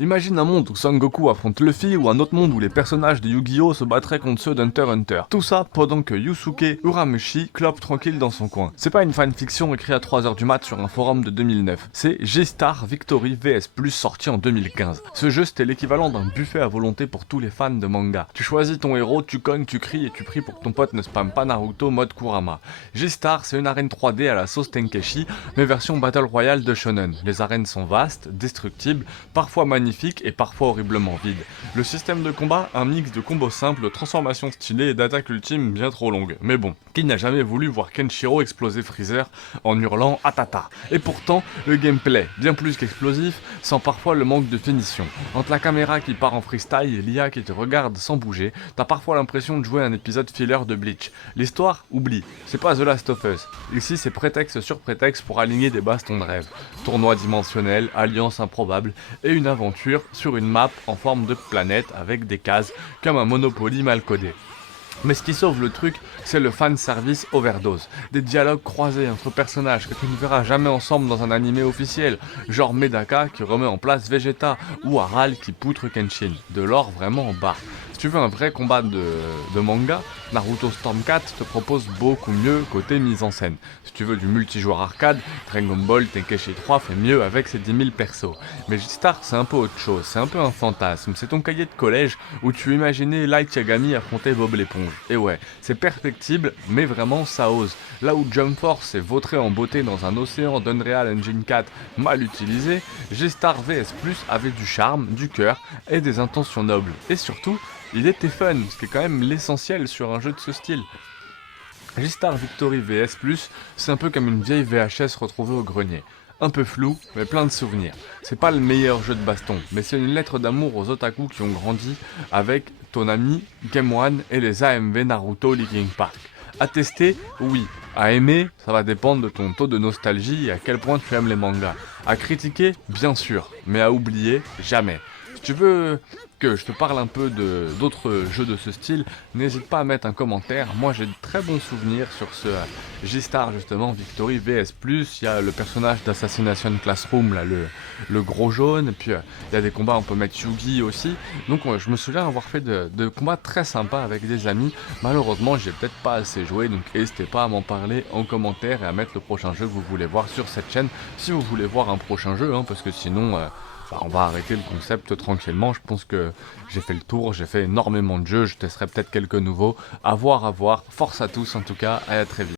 Imagine un monde où Son Goku affronte Luffy ou un autre monde où les personnages de Yu-Gi-Oh se battraient contre ceux d'Hunter x Hunter. Tout ça pendant que Yusuke Urameshi clope tranquille dans son coin. C'est pas une fanfiction écrite à 3h du mat sur un forum de 2009. C'est G-Star Victory VS Plus sorti en 2015. Ce jeu c'était l'équivalent d'un buffet à volonté pour tous les fans de manga. Tu choisis ton héros, tu cognes, tu cries et tu pries pour que ton pote ne spamme pas Naruto mode Kurama. G-Star c'est une arène 3D à la sauce Tenkeshi, mais version Battle Royale de Shonen. Les arènes sont vastes, destructibles, parfois magnifiques et parfois horriblement vide. Le système de combat, un mix de combos simples, de transformations stylées et d'attaques ultimes bien trop longues. Mais bon, qui n'a jamais voulu voir Kenshiro exploser Freezer en hurlant Atata? Et pourtant, le gameplay, bien plus qu'explosif, sent parfois le manque de finition. Entre la caméra qui part en freestyle et l'IA qui te regarde sans bouger, t'as parfois l'impression de jouer un épisode filler de Bleach. L'histoire, oublie, c'est pas The Last of Us. Ici, c'est prétexte sur prétexte pour aligner des bastons de rêve. Tournoi dimensionnel, alliance improbable et une aventure sur une map en forme de planète avec des cases comme un Monopoly mal codé. Mais ce qui sauve le truc, c'est le fan service overdose. Des dialogues croisés entre personnages que tu ne verras jamais ensemble dans un animé officiel, genre Medaka qui remet en place Vegeta ou Aral qui poutre Kenshin. De l'or vraiment en bas. Si tu veux un vrai combat de manga, Naruto Storm 4 te propose beaucoup mieux côté mise en scène. Si tu veux du multijoueur arcade, Dragon Ball Tenkaichi 3 fait mieux avec ses 10 000 persos. Mais G-Star c'est un peu autre chose, c'est un peu un fantasme, c'est ton cahier de collège où tu imaginais Light Yagami affronter Bob l'éponge. Et ouais, c'est perfectible, mais vraiment ça ose. Là où Jump Force est vautré en beauté dans un océan d'Unreal Engine 4 mal utilisé, G-Star VS Plus avait du charme, du cœur et des intentions nobles. Et surtout, il était fun, ce qui est quand même l'essentiel sur un jeu de ce style. G-Star Victory VS Plus, c'est un peu comme une vieille VHS retrouvée au grenier. Un peu flou, mais plein de souvenirs. C'est pas le meilleur jeu de baston, mais c'est une lettre d'amour aux otaku qui ont grandi avec Tonami, Game One et les AMV Naruto Linkin Park. À tester, oui. À aimer, ça va dépendre de ton taux de nostalgie et à quel point tu aimes les mangas. À critiquer, bien sûr, mais à oublier, jamais. Si tu veux que je te parle un peu d'autres jeux de ce style, n'hésite pas à mettre un commentaire. Moi j'ai de très bons souvenirs sur ce G-Star justement, Victory VS+, il y a le personnage d'Assassination Classroom, là, le gros jaune, et puis il y a des combats, on peut mettre Yugi aussi. Donc je me souviens avoir fait de combats très sympas avec des amis. Malheureusement j'ai peut-être pas assez joué, donc n'hésitez pas à m'en parler en commentaire et à mettre le prochain jeu que vous voulez voir sur cette chaîne, si vous voulez voir un prochain jeu, hein, parce que sinon... on va arrêter le concept tranquillement, je pense que j'ai fait le tour, j'ai fait énormément de jeux, je testerai peut-être quelques nouveaux, à voir, force à tous en tout cas, et à très vite.